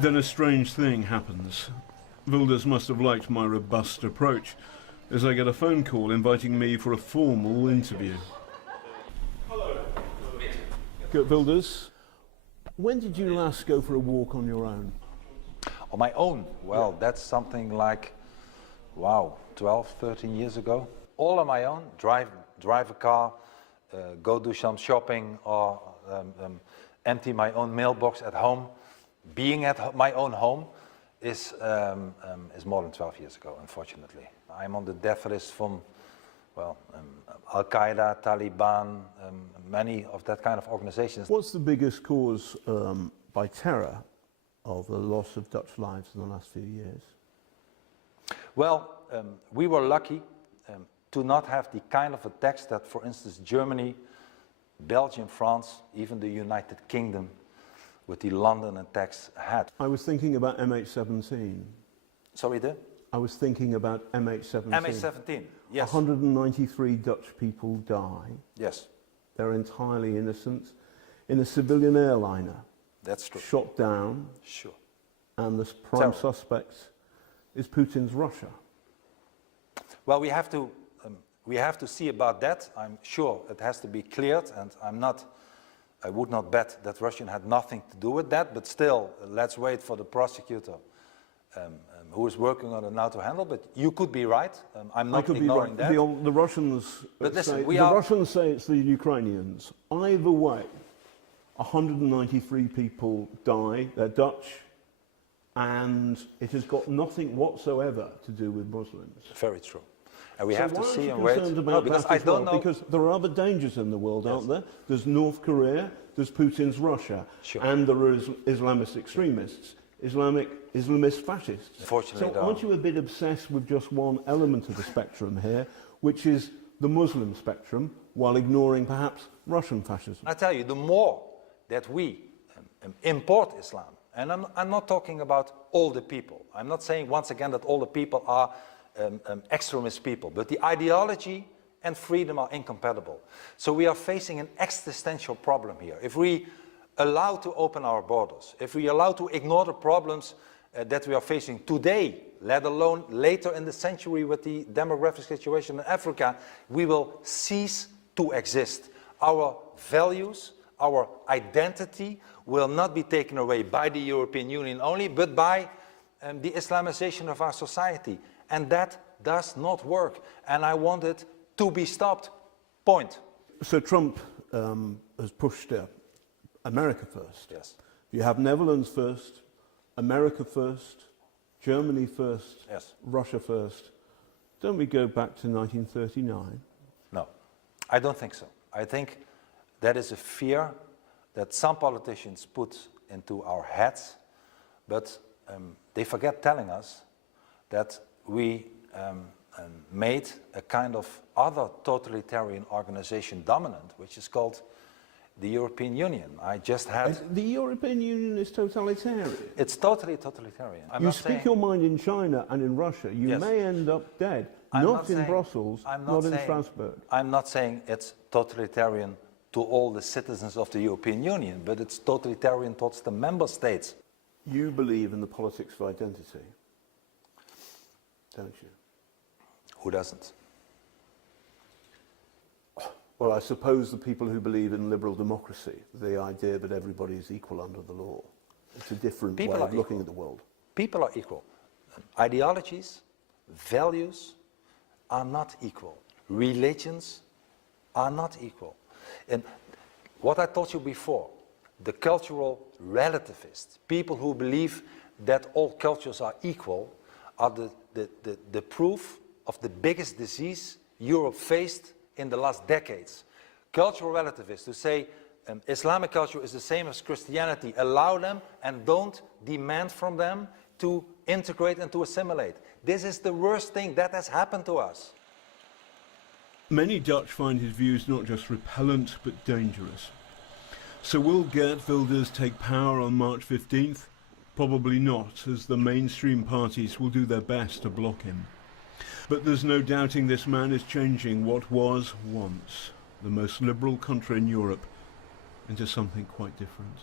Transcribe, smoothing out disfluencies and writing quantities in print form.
Then a strange thing happens. Wilders must have liked my robust approach, as I get a phone call inviting me for a formal interview. Hello. Geert Wilders, when did you last go for a walk on your own? On my own? Well, that's something like, wow, 12, 13 years ago. All on my own, drive a car, go do some shopping, or empty my own mailbox at home. Being at my own home is more than 12 years ago, unfortunately. I'm on the death list from, well, Al-Qaeda, Taliban, many of that kind of organizations. What's the biggest cause by terror of the loss of Dutch lives in the last few years? Well, we were lucky to not have the kind of attacks that, for instance, Germany, Belgium, France, even the United Kingdom with the London attacks had. I was thinking about MH17. Sorry, I was thinking about MH17. MH17, yes. 193 Dutch people die. Yes. They're entirely innocent. In a civilian airliner. That's true. Shot down. Sure. And the prime suspect is Putin's Russia. Well, we have to see about that. I'm sure it has to be cleared, and I would not bet that Russia had nothing to do with that, but still, let's wait for the prosecutor who is working on it now to handle. But you could be right. I'm not ignoring that. The Russians Russians say it's the Ukrainians. Either way, 193 people die. They're Dutch, and it has got nothing whatsoever to do with Muslims. Very true. And we have to see and wait. No, because I don't know. Because there are other dangers in the world, aren't there? There's North Korea, there's Putin's Russia, and there are Islamist extremists, Islamist fascists. Fortunately, so aren't you a bit obsessed with just one element of the spectrum here, which is the Muslim spectrum, while ignoring perhaps Russian fascism? I tell you, the more that we import Islam, and I'm not talking about all the people. I'm not saying once again that all the people are extremist people, but the ideology and freedom are incompatible. So we are facing an existential problem here. If we allow to open our borders, if we allow to ignore the problems that we are facing today, let alone later in the century with the demographic situation in Africa, we will cease to exist. Our values, our identity will not be taken away by the European Union only, but by the Islamization of our society. And that does not work. And I want it to be stopped. Point. So Trump has pushed America first. Yes. You have Netherlands first, America first, Germany first, yes. Russia first. Don't we go back to 1939? No, I don't think so. I think that is a fear that some politicians put into our heads, but they forget telling us that we made a kind of other totalitarian organization dominant, which is called the European Union. I just had... The European Union is totalitarian? It's totally totalitarian. You speak your mind in China and in Russia. You may end up dead. Not in Brussels, not in Strasbourg. I'm not saying it's totalitarian to all the citizens of the European Union, but it's totalitarian towards the member states. You believe in the politics of identity, don't you? Who doesn't? Well, I suppose the people who believe in liberal democracy, the idea that everybody is equal under the law. It's a different way of looking at the world. People are equal. Ideologies, values are not equal. Religions are not equal. And what I told you before, the cultural relativists, people who believe that all cultures are equal, are the proof of the biggest disease Europe faced in the last decades. Cultural relativists who say Islamic culture is the same as Christianity, allow them and don't demand from them to integrate and to assimilate. This is the worst thing that has happened to us. Many Dutch find his views not just repellent but dangerous. So will Geert Wilders take power on March 15th? Probably not, as the mainstream parties will do their best to block him. But there's no doubting this man is changing what was once the most liberal country in Europe into something quite different.